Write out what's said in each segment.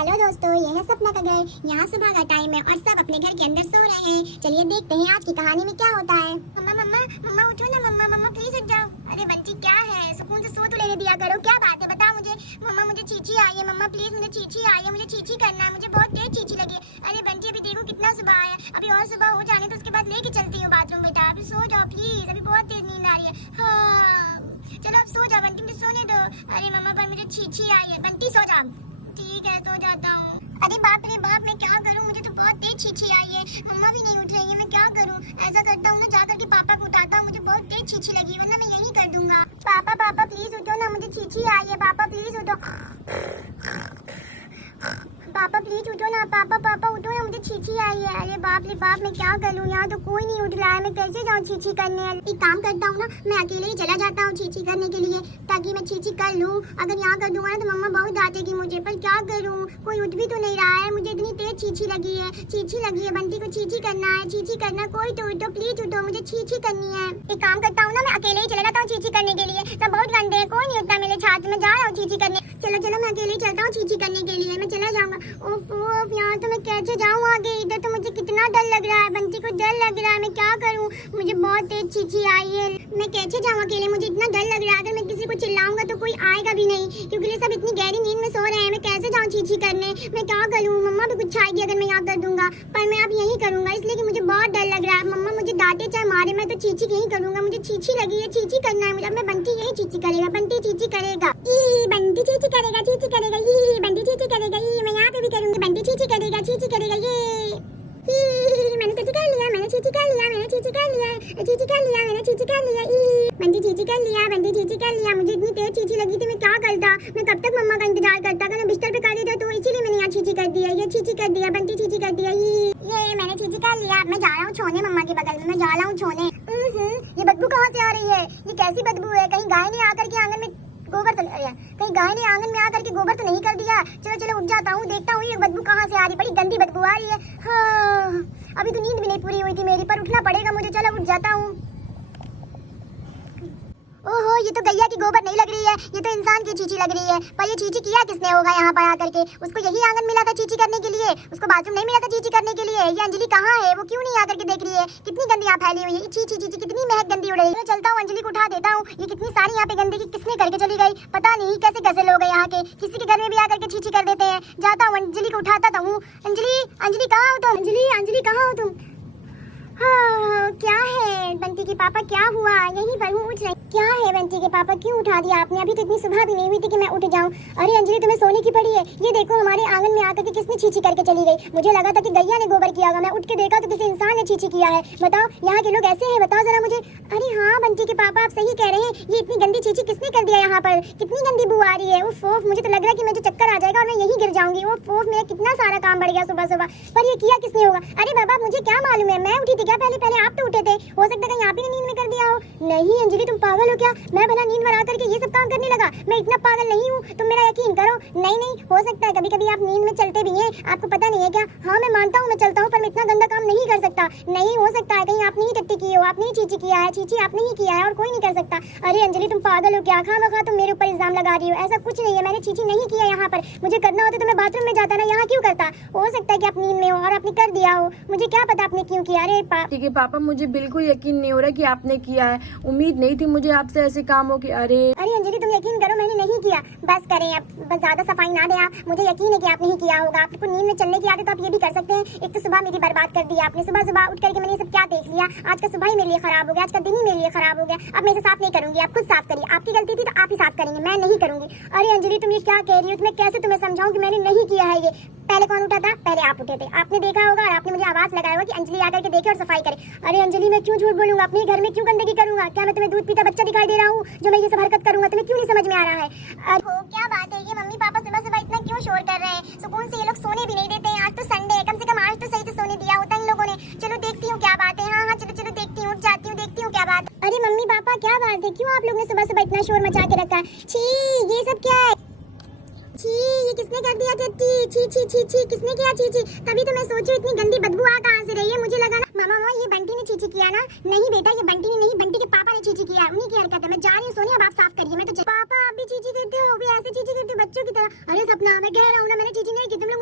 Hello दोस्तों, ये है सपना का घर। यहाँ सुबह का टाइम है और सब अपने घर के अंदर सो रहे हैं। चलिए देखते हैं आज की कहानी में क्या होता है। मम्मा मम्मा मम्मा उठो ना, मम्मा मम्मा प्लीज उठ जाओ। अरे बंटी क्या है, सुकून से सो तो लेने दिया करो। क्या बात है बताओ मुझे। मम्मा मुझे चींची आई है, मम्मा प्लीज मुझे चींची आई है, मुझे चींची करना है, मुझे बहुत तेज चींची लगी है। अरे बंटी अभी देखो कितना सुबह आया, अभी और सुबह हो जाने तो उसके बाद लेके चलती हूँ बाथरूम। बेटा अभी सो जाओ प्लीज, अभी बहुत तेज नींद आ रही है। हाँ चलो अब सो जाओ बंटी, मुझे सोने दो। अरे मम्मा पर मुझे चींची आई है। बंटी सो जाओ। ठीक है सो जाता हूँ। अरे बाप रे बाप, मैं क्या करूँ, मुझे तो बहुत तेज चींची आई है। मम्मा भी नहीं उठ रही है, मैं क्या करूँ। ऐसा करता हूँ ना, जाकर के पापा को उठाता हूँ, मुझे बहुत तेज चींची लगी है, वरना मैं यही कर दूंगा। पापा पापा प्लीज उठो ना, मुझे चींची आई है। पापा प्लीज उठो। पापा प्लीज उठो ना, पापा पापा उठो ना, मुझे चींची आई है। अरे बाप रे बाप, मैं क्या करूँ, यहाँ तो कोई नहीं उठ रहा है, मैं कैसे जाऊँ चींची करने। एक काम करता हूँ ना, मैं अकेले ही चला जाता हूँ चींची करने के लिए, ताकि मैं चींची कर लूँ। अगर यहाँ कर दूंगा ना तो मम्मा बहुत डांटेगी मुझे, पर क्या करूँ, कोई उठ भी तो नहीं रहा है। मुझे इतनी तेज चींची लगी है, चींची लगी है। बंटी को चींची करना है, चींची करना। कोई तो उठो प्लीज उठो, मुझे चींची करनी है। एक काम करता हूँ ना, मैं अकेले ही चला जाता हूँ चींची करने के लिए। सब बहुत गंदे हैं, कोई नहीं उठता मेरे छात्र में। जा रहा हूँ चींची करने। चलो चलो मैं अकेले ही चलता हूँ चींची करने के लिए, मैं चला जाऊंगा। ओफ ओफ, यहाँ तो मैं कैसे जाऊँ आगे। इधर तो मुझे कितना डर लग रहा है, बंटी को डर लग रहा है। मैं क्या करूँ, मुझे बहुत तेज चींची आई है। मैं कैसे जाऊँ अकेले, मुझे इतना डर लग रहा है। अगर मैं किसी को चिल्लाऊंगा तो कोई आएगा भी नहीं, क्योंकि ये सब इतनी गहरी नींद में सो रहे हैं। मैं कैसे जाऊँ चींची करने, मैं क्या करूँ। मम्मा भी कुछ आएगी अगर मैं यहाँ कर दूंगा, पर मैं अब यही करूंगा, इसलिए कि मुझे बहुत डर लग रहा है। मम्मा मुझे डांटे चाहे मारे, मैं तो चींची यही करूंगा। मुझे चींची लगी है, चींची करना है मुझे। अब मैं बंटी यही चींची करेगा, बंटी चींची करेगा। ई बंटी चींची करेगा, चींची करेगा। ई बंटी चींची करेगा। ई मैं यहाँ पे भी करूंगी, बंटी चींची करेगा, चींची करेगा। ये मैंने चींची कर लिया, मैंने चींची कर लिया, मैंने चींची कर लिया, चींची कर लिया, मैंने चींची कर लिया। ई बंटी चींची कर लिया, बंटी चींची कर लिया। मुझे इतनी तेज चींची लगी थी, मैं क्या करता। मैं कब तक मम्मा का इंतजार करता, अगर मैं बिस्तर पे कर देता तो इसीलिए मैंने यहाँ चींची कर दिया। ये चींची कर दिया, बंटी चींची कर दिया। ये मैंने चींची कर लिया। अब मैं जा रहा हूँ छोने मम्मा के बगल में, मैं जा रहा हूँ छोने। ये बदबू कहाँ से आ रही है, ये कैसी बदबू है। कहीं गाय ने आकर के आंगन में गोबर तो कहीं गाय ने आंगन में आकर के गोबर तो नहीं कर दिया। चलो चलो उठ जाता हूँ, देखता हूँ ये बदबू कहाँ से आ रही। बड़ी गंदी बदबू आ रही है। हाँ अभी तो नींद भी नहीं पूरी हुई थी मेरी, पर उठना पड़ेगा मुझे। चलो उठ जाता हूँ। ओहो, ये तो गैया की गोबर नहीं लग रही है, ये तो इंसान की चींची लग रही है। पर ये चींची किया किसने होगा यहाँ पर आकर के। उसको यही आंगन मिला था चींची करने के लिए, उसको बाथरूम नहीं मिला था चींची करने के लिए। ये अंजलि कहाँ है, वो क्यों नहीं आकर के देख रही है। कितनी गंदी यहाँ फैली हुई है, चींची चींची कितनी महक गंदी उड़ रही है। मैं चलता हूँ, अंजलि को उठा देता हूँ। ये कितनी सारी यहाँ पे गंदगी किसने करके चली गई, पता नहीं कैसे कैसे लोग हैं यहाँ के, किसी के घर में भी आकर के चींची कर देते हैं। जाता हूँ अंजलि को उठाता हूँ। अंजलि अंजलि कहाँ हो तुम, अंजलि अंजलि कहाँ हो तुम। हाँ क्या है बंटी के पापा, क्या हुआ, यहीं पर हूँ, उठ रही। क्या है बंटी के पापा, क्यों उठा दिया आपने, अभी तो इतनी सुबह भी नहीं हुई थी कि मैं उठ जाऊँ। अरे अंजलि तुम्हें सोने की पड़ी है, ये देखो हमारे आंगन में आकर के किसने चींची करके चली गई। मुझे लगा था कि गैया ने गोबर किया होगा, मैं उठ के देखा तो किसी इंसान ने चींची किया है। बताओ यहाँ के लोग ऐसे हैं, बताओ जरा मुझे। अरे हाँ बंटी के पापा आप सही कह रहे हैं, ये इतनी गंदी चींची किसने कर दिया यहाँ पर, कितनी गंदी बू आ रही है। उफ उफ, मुझे तो लग रहा है कि मुझे चक्कर आ जाएगा और मैं यही गिर जाऊंगी। उफ उफ, मेरा कितना सारा काम बढ़ गया सुबह सुबह, पर ये किया किसने होगा। अरे बाबा मुझे क्या मालूम है, मैं उठी थी क्या पहले, पहले आप तो उठे थे, हो सकता है कहीं आप ही ने नींद में कर दिया हो। नहीं अंजलि तुम पागल हो क्या, मैं भला नींद में आकर के ये सब काम करने लगा, मैं इतना पागल नहीं हूँ, तुम मेरा यकीन करो। नहीं नहीं, हो सकता है कभी कभी आप नींद में चलते भी हैं, आपको पता नहीं है क्या। हाँ मैं मानता हूँ मैं चलता हूँ, पर मैं इतना गंदा काम नहीं कर सकता। नहीं हो सकता है कहीं आपने ही टट्टी की हो, आपने ही चींची किया है, चींची आपने ही किया है और कोई नहीं कर सकता। अरे अंजलि तुम पागल हो क्या, खामखा तुम मेरे ऊपर इल्जाम लगा रही हो। ऐसा कुछ नहीं है, मैंने चींची नहीं किया यहाँ पर। मुझे करना होता तो मैं बाथरूम में जाता ना, यहाँ क्यों करता। हो सकता है कि आप नींद में हो और आपने कर दिया हो, मुझे क्या पता आपने क्यों किया। अरे ठीक है पापा, मुझे बिल्कुल यकीन नहीं हो रहा कि आपने किया है, उम्मीद नहीं थी मुझे आपसे ऐसे काम हो कि। अरे अंजलि तुम यकीन करो मैंने नहीं किया, बस करें अब, बस ज्यादा सफाई ना दें आप। मुझे यकीन है कि आपने ही किया होगा। आपको नींद में चलने की आदत तो आप ये भी कर सकते हैं। एक तो सुबह मेरी बर्बाद कर दी आपने, सुबह सुबह उठ करके मैंने सब क्या देख लिया। आज का सुबह ही मेरे लिए खराब हो गया, आज का दिन ही मेरे लिए खराब हो गया। अब मैं इसे साफ नहीं करूंगी, आप खुद साफ करिए, आपकी गलती थी तो आप ही साफ करेंगे, मैं नहीं करूंगी। अरे अंजलि तुम ये क्या कह रही हो, तुम्हें कैसे तुम्हें समझाऊं कि मैंने नहीं किया है ये। पहले कौन उठा था, पहले आप उठे थे, आपने देखा होगा और आपने मुझे आवाज लगाया होगा कि अंजलि आकर के देखे और सफाई करे। अरे अंजलि मैं क्यों झूठ बोलूंगा, अपने घर में क्यों गंदगी करूंगा। क्या मैं तुम्हें दूध पीता बच्चा दिखाई दे रहा हूँ जो मैं ये सब हरकत करूंगा, तुम्हें क्यों नहीं समझ में आ रहा है। क्या बात है, ये मम्मी पापा सुबह सुबह इतना क्यों शोर कर रहे हैं, सुकून से ये लोग सोने भी नहीं देते हैं। आज तो संडे है, कम से कम आज तो सही से सोने दिया होता इन लोगों ने। चलो देखती हूँ क्या बात है। हाँ हाँ चलो चलो देखती हूँ, जाती हूँ, देखती हूँ क्या बात। अरे मम्मी पापा क्या बात है, क्यों आप लोग ने सुबह सुबह इतना शोर मचा के रखा है। छी ये सब क्या है, छी ये किसने कर दिया टट्टी, छी छी छी छी किसने किया छी छी। तभी तो मैं सोचूं इतनी गंदी बदबू आ कहां से रही है। मुझे लगा ना मामा मामा ये बंटी ने चींची किया ना। नहीं बेटा ये बंटी ने नहीं, बंटी के पापा ने चींची किया, उन्हीं की हरकत है। मैं जा रही हूं सोनी, अब आप साफ करिए। मैं तो पापा आप भी चींची करते हो, भी ऐसे चींची करते हो बच्चों की तरह। अरे सपना मैं कह रहा हूं ना मैंने चींची नहीं की, तुम लोग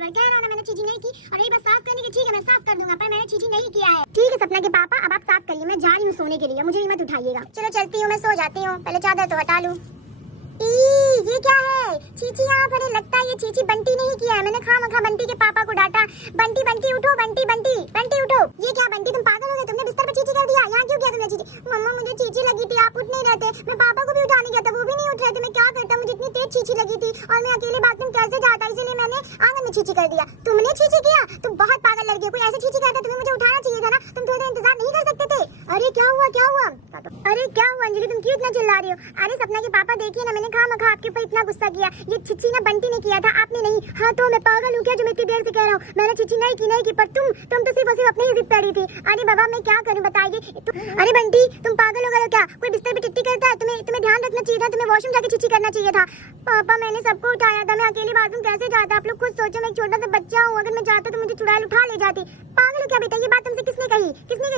बार बार कह रहा हूं ना मैंने चीची नहीं की, और यही बात साफ करने की, ठीक है मैं साफ कर दूंगा, पर मैंने चीची नहीं किया है। ठीक है सपना के पापा, अब आप साफ करिए, मैं जा रही हूँ सोने के लिए, मुझे मत उठाइएगा। चलो चलती हूँ, मैं सो जाती हूँ, पहले चादर तो हटा लूं। ये क्या है? चीची यहाँ पर है, लगता है ये चीची बंटी नहीं किया है, मैंने खामखा बंटी के पापा को डांटा। बंटी बंटी उठो, बंटी बंटी बंटी उठो। ये क्या बंटी, तुम पागल हो गए? तुमने बिस्तर पे चीची कर दिया, यहाँ क्यों किया तुमने चीची? मम्मा मुझे चीची लगी थी, आप उठ नहीं रहे थे, मैं पापा को भी उठाने गया था, वो भी नहीं उठ रहे थे, मैं क्या करता, मुझे इतनी तेज चीची लगी थी और मैं अकेले बाथरूम कैसे जाता, इसलिए मैंने आंगन में चीची कर दिया। तुमने चीची किया? तुम बहुत पागल लड़की हो, कोई ऐसे चीची करता तुम्हें मुझे उठाना चाहिए था ना, तुम थोड़ी देर इंतजार नहीं कर सकते थे? अरे क्या हुआ क्या हुआ? अरे क्या हुआ अंजलि, तुम क्यों इतना चिल्ला रही हो? अरे सपना के पापा देखिए ना, मैंने खामखा आपके ऊपर इतना गुस्सा किया, ये चिच्ची ना बंटी ने किया था, आपने नहीं। हाँ तो मैं पागल हूँ क्या जो मैं इतनी देर से कह रहा हूँ? मैंने चिच्ची नहीं की, पर तुम तो सिर्फ और सिर्फ अपनी ही जिद पड़ी थी। अरे बाबा मैं क्या करूँ बताइए? अरे बंटी तुम पागल हो गए हो क्या? कोई बिस्तर पे टिट्टी करता है? तुम्हें ध्यान रखना चाहिए था, तुम्हें वॉशरूम जाके चिच्ची करना चाहिए था। पापा मैंने सबको उठाया था, मैं अकेले बाथरूम कैसे जाता? आप लोग खुद सोचो, मैं एक छोटा सा बच्चा हूँ, अगर मैं जाता तो मुझे चुड़ैल उठा ले जाती। पागल हो क्या बेटा? ये बात तुमसे किसने कही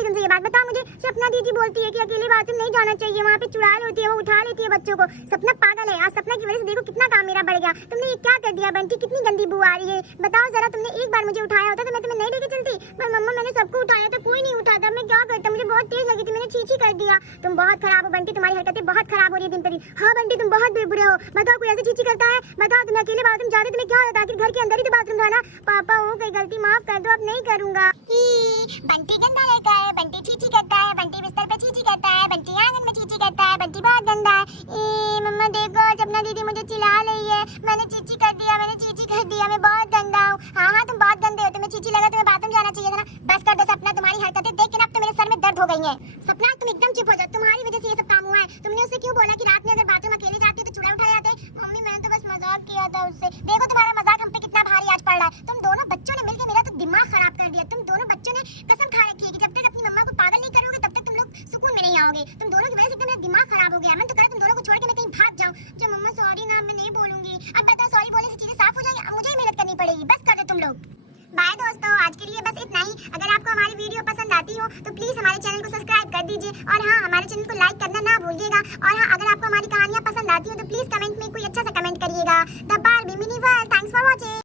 तुमसे ये बात बताओ मुझे। सपना दीदी बोलती है कि अकेले बाथरूम नहीं जाना चाहिए, वहाँ पे चुड़ैल होती है, वो उठा लेती है बच्चों को। सपना पागल है, आज सपना की वजह से देखो कितना काम मेरा बढ़ गया। तुमने ये क्या कर दिया बंटी? कितनी गंदी बू आ रही है, बताओ जरा। तुमने एक बार मुझे उठाया होता तो मैं तुम्हें नहीं लेके चलती, पर मम्मा मैंने सबको उठाया था, कोई नहीं उठाता, मैं क्या करता? मुझे बहुत तेज लगी थी, मैंने चीची कर दिया। तुम बहुत खराब हो बंटी, तुम्हारी हरकतें बहुत खराब हो रही है दिन पर दिन। हाँ बंटी तुम बहुत बेबुरे हो, बताओ कोई ऐसे चीची करता है? बताओ तुम्हें अकेले बाथरूम जाते तुम्हें क्या होता? आखिर घर के अंदर ही तो बाथरूम था ना। पापा हो गई गलती, माफ कर दो, अब नहीं करूंगा। बंटी गंदा लड़का है, बंटी चीची करता है, बंटी बिस्तर पे चीची करता है, बंटी आंगन में चीची करता है, बंटी बहुत गंदा है। मम्मा देखो सपना दीदी मुझे चिल्ला रही है, मैंने चीची कर दिया, मैं बहुत गंदा हूँ। हाँ तुम बहुत गंदे हो, तुम्हें चीची लगा, तुम्हें बाथरूम जाना चाहिए था ना। बस कर दो सपना, तुम्हारी हरकतें देख के ना अब तो मेरे सर में दर्द हो गई है। सपना तुम एकदम चुप हो जाओ, तुम्हारी वजह से ये सब काम हुआ है। तुमने उससे क्यों बोला कि रात में अगर बाथरूम अकेले जाते तो चुड़ैल उठा जाते? मम्मी मैंने तो बस मजाक किया था उससे। देखो तुम्हारा मजाक हम पे कितना भारी आज पड़ रहा है। तुम दोनों बच्चों ने मिलकर मेरा तो दिमाग खराब कर दिया। तुम दोनों बच्चों ने कसम खा रखी है कि जब तक अपनी मम्मा को पागल नहीं करोगे तब तक तुम लोग सुकून में नहीं आओगे। तुम दोनों की वजह से मेरा दिमाग खराब हो गया। मैं तो कहा तुम दोनों को छोड़ के मैं कहीं भाग जाऊं। जो मम्मा सॉरी ना, मैं नहीं बोलूंगी। अब बताओ सॉरी बोलने से चीजें साफ हो जाएंगी, अब मुझे ही मेहनत करनी पड़ेगी। बस कर दो तुम लोग। बाय दोस्तों, आज के लिए बस इतना ही। अगर आपको हमारी वीडियो पसंद आती हो तो प्लीज हमारे चैनल को सब्सक्राइब कर दीजिए, और हाँ हमारे चैनल को लाइक करना ना भूलिएगा। और हाँ अगर आपको हमारी कहानियां पसंद आती हो तो प्लीज कमेंट में कोई अच्छा सा कमेंट करिएगा। The Barbie mini world, thanks for watching.